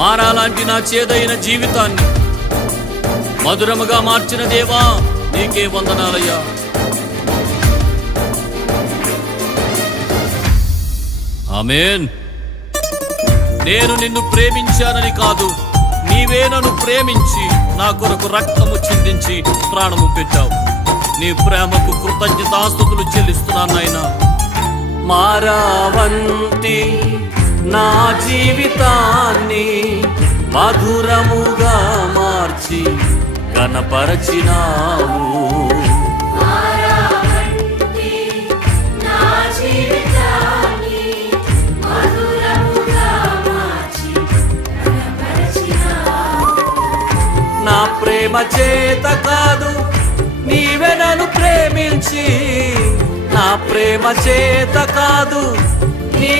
మారాలాంటి నా చేదైన జీవితాన్ని మధురముగా మార్చిన దేవా, నీకే వందనాలయ్యా. ఆమేన్. నేను నిన్ను ప్రేమించానని కాదు, నీవే నన్ను ప్రేమించి నా కొరకు రక్తము చిందించి ప్రాణము పెట్టావు. నీ ప్రేమకు కృతజ్ఞతాస్తుతులు చెల్లిస్తున్నాను నాయనా. మారావంతి నా జీవితాన్ని మధురముగా మార్చి ఘనపరచినావు. నా ప్రేమ చేత కాదు, నీవే నన్ను ప్రేమించి, నా ప్రేమ చేత కాదు,